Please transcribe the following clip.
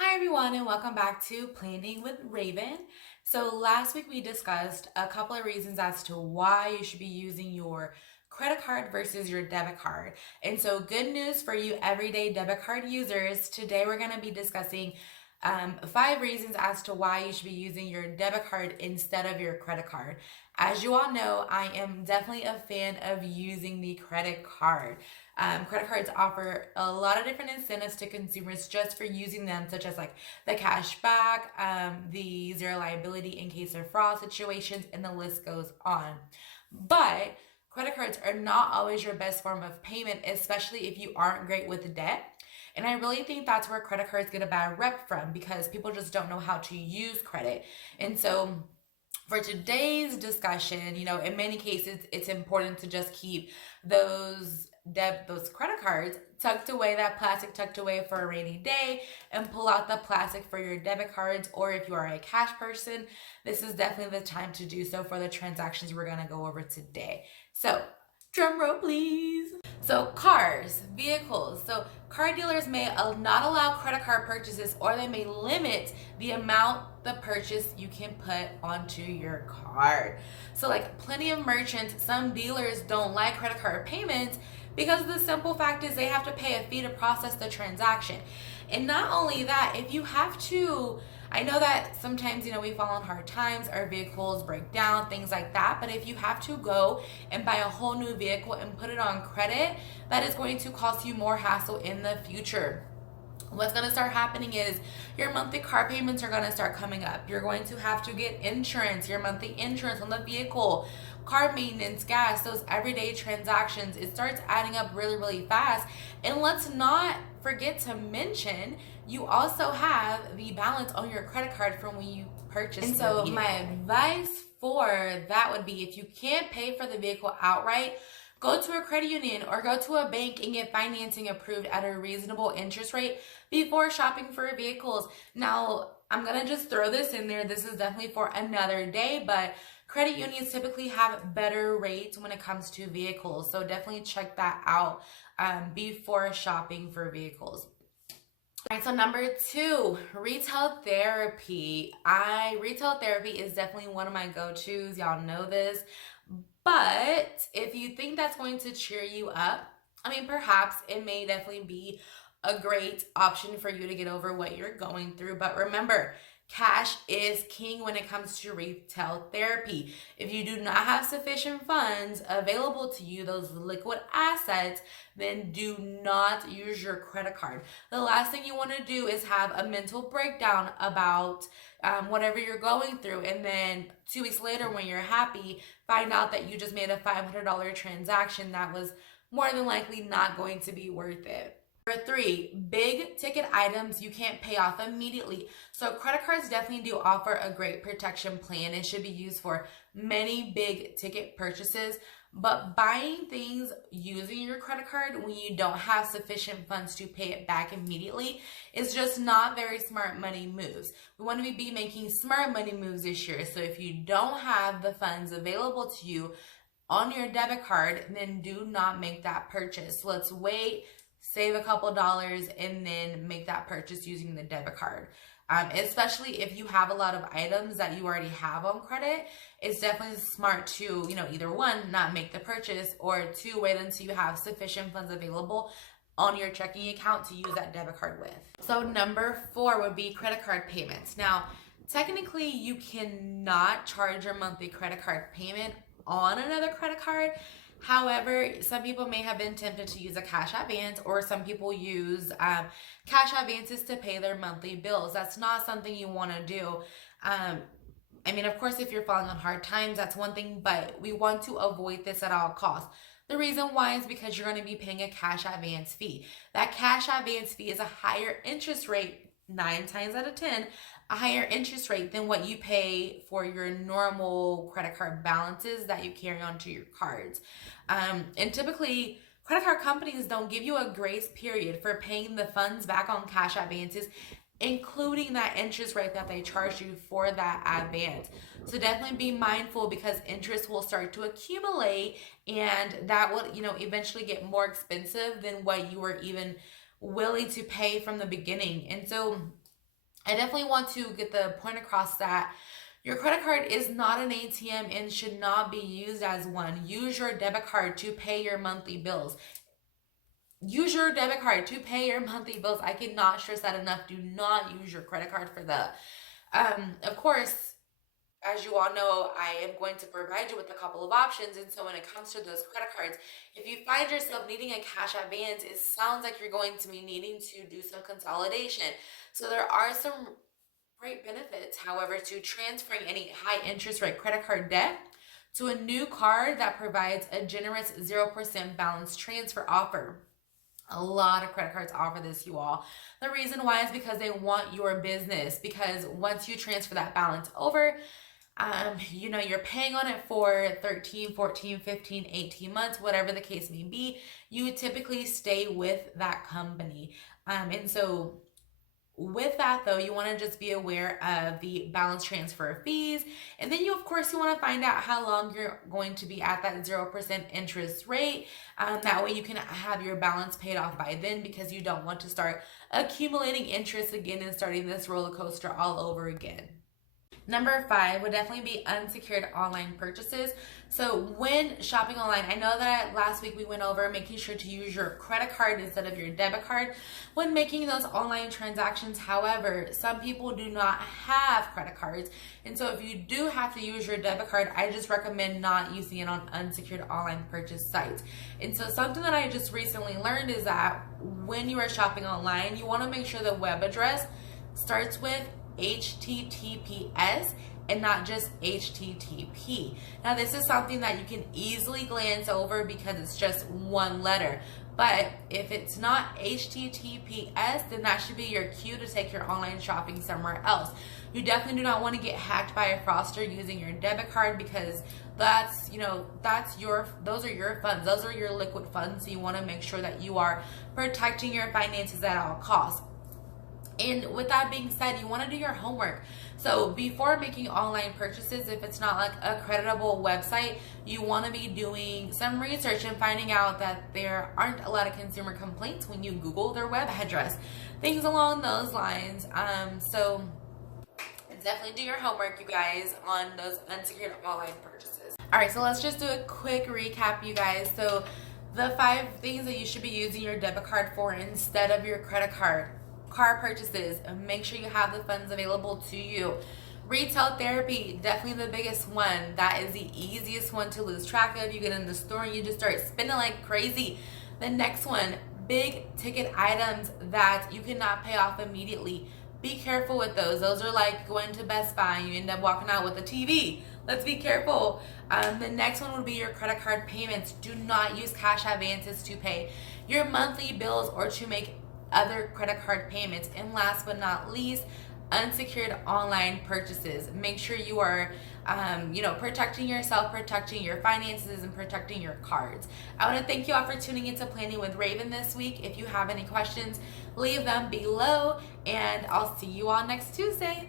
Hi everyone and welcome back to Planning with Raven. So last week we discussed a couple of reasons as to why you should be using your credit card versus your debit card. And so good news for you everyday debit card users. Today we're going to be discussing 5 reasons as to why you should be using your debit card instead of your credit card. As you all know, I am definitely a fan of using the credit card. Credit cards offer a lot of different incentives to consumers just for using them, such as like the cash back, the zero liability in case of fraud situations, and the list goes on. But credit cards are not always your best form of payment, especially if you aren't great with debt. And I really think that's where credit cards get a bad rep from because people just don't know how to use credit. And so for today's discussion, in many cases, it's important to just keep those credit cards tucked away, that plastic tucked away for a rainy day, and pull out the plastic for your debit cards. Or if you are a cash person, this is definitely the time to do so for the transactions we're going to go over today. So drum roll please. So cars, vehicles. So car dealers may not allow credit card purchases, or they may limit the amount the purchase you can put onto your card. So like plenty of merchants, some dealers don't like credit card payments because the simple fact is they have to pay a fee to process the transaction. And not only that, if you have to, I know that sometimes, we fall on hard times, our vehicles break down, things like that. But if you have to go and buy a whole new vehicle and put it on credit, that is going to cost you more hassle in the future. What's going to start happening is your monthly car payments are going to start coming up. You're going to have to get insurance, your monthly insurance on the vehicle, car maintenance, gas, those everyday transactions. It starts adding up really, really fast. And let's not forget to mention, you also have the balance on your credit card from when you purchased. And so my advice for that would be, if you can't pay for the vehicle outright, go to a credit union or go to a bank and get financing approved at a reasonable interest rate before shopping for vehicles. Now, I'm going to just throw this in there. This is definitely for another day, but credit unions typically have better rates when it comes to vehicles. So definitely check that out before shopping for vehicles. All right, so number 2, retail therapy. Retail therapy is definitely one of my go-tos. Y'all know this. But if you think that's going to cheer you up, perhaps it may definitely be a great option for you to get over what you're going through. But remember, cash is king when it comes to retail therapy. If you do not have sufficient funds available to you, those liquid assets, then do not use your credit card. The last thing you want to do is have a mental breakdown about whatever you're going through, and then 2 weeks later when you're happy, find out that you just made a $500 transaction that was more than likely not going to be worth it. Number 3, big ticket items you can't pay off immediately. So credit cards definitely do offer a great protection plan and should be used for many big ticket purchases. But buying things using your credit card when you don't have sufficient funds to pay it back immediately is just not very smart money moves. We want to be making smart money moves this year. So if you don't have the funds available to you on your debit card, then do not make that purchase. Let's wait, save a couple dollars, and then make that purchase using the debit card. Especially if you have a lot of items that you already have on credit, it's definitely smart to, either 1, not make the purchase, or 2, wait until you have sufficient funds available on your checking account to use that debit card with. So number 4 would be credit card payments. Now, technically, you cannot charge your monthly credit card payment on another credit card. However, some people may have been tempted to use a cash advance, or some people use cash advances to pay their monthly bills. That's not something you want to do. Of course, if you're falling on hard times, that's one thing, but we want to avoid this at all costs. The reason why is because you're going to be paying a cash advance fee. That cash advance fee is a higher interest rate, 9 times out of 10, a higher interest rate than what you pay for your normal credit card balances that you carry onto your cards. And typically, credit card companies don't give you a grace period for paying the funds back on cash advances, including that interest rate that they charge you for that advance. So definitely be mindful, because interest will start to accumulate, and that will, eventually get more expensive than what you were even willing to pay from the beginning. And so I definitely want to get the point across that your credit card is not an ATM and should not be used as one. Use your debit card to pay your monthly bills. Use your debit card to pay your monthly bills. I cannot stress that enough. Do not use your credit card for the of course, as you all know, I am going to provide you with a couple of options. And so when it comes to those credit cards, if you find yourself needing a cash advance, it sounds like you're going to be needing to do some consolidation. So there are some great benefits, however, to transferring any high interest rate credit card debt to a new card that provides a generous 0% balance transfer offer. A lot of credit cards offer this, you all. The reason why is because they want your business. Because once you transfer that balance over, you're paying on it for 13, 14, 15, 18 months, whatever the case may be. You typically stay with that company. And so with that though, you want to just be aware of the balance transfer fees, and then of course you want to find out how long you're going to be at that 0% interest rate. That way you can have your balance paid off by then, because you don't want to start accumulating interest again and starting this roller coaster all over again. Number 5 would definitely be unsecured online purchases. So when shopping online, I know that last week we went over making sure to use your credit card instead of your debit card when making those online transactions. However, some people do not have credit cards. And so if you do have to use your debit card, I just recommend not using it on unsecured online purchase sites. And so something that I just recently learned is that when you are shopping online, you want to make sure the web address starts with HTTPS and not just HTTP. Now, this is something that you can easily glance over because it's just one letter. But if it's not HTTPS, then that should be your cue to take your online shopping somewhere else. You definitely do not want to get hacked by a fraudster using your debit card, because those are your funds. Those are your liquid funds. So you want to make sure that you are protecting your finances at all costs. And with that being said, you want to do your homework. So before making online purchases, if it's not like a creditable website, you want to be doing some research and finding out that there aren't a lot of consumer complaints when you Google their web address, things along those lines. So definitely do your homework, you guys, on those unsecured online purchases. All right, so let's just do a quick recap, you guys. So the 5 things that you should be using your debit card for instead of your credit card. Car purchases, make sure you have the funds available to you. Retail therapy, definitely the biggest one. That is the easiest one to lose track of. You get in the store and you just start spending like crazy. The next one, big ticket items that you cannot pay off immediately. Be careful with those. Those are like going to Best Buy and you end up walking out with a TV. Let's be careful. The next one would be your credit card payments. Do not use cash advances to pay your monthly bills or to make other credit card payments. And last but not least, unsecured online purchases. Make sure you are protecting yourself, protecting your finances, and protecting your cards. I want to thank you all for tuning into Planning with Raven this week. If you have any questions, leave them below, and I'll see you all next Tuesday.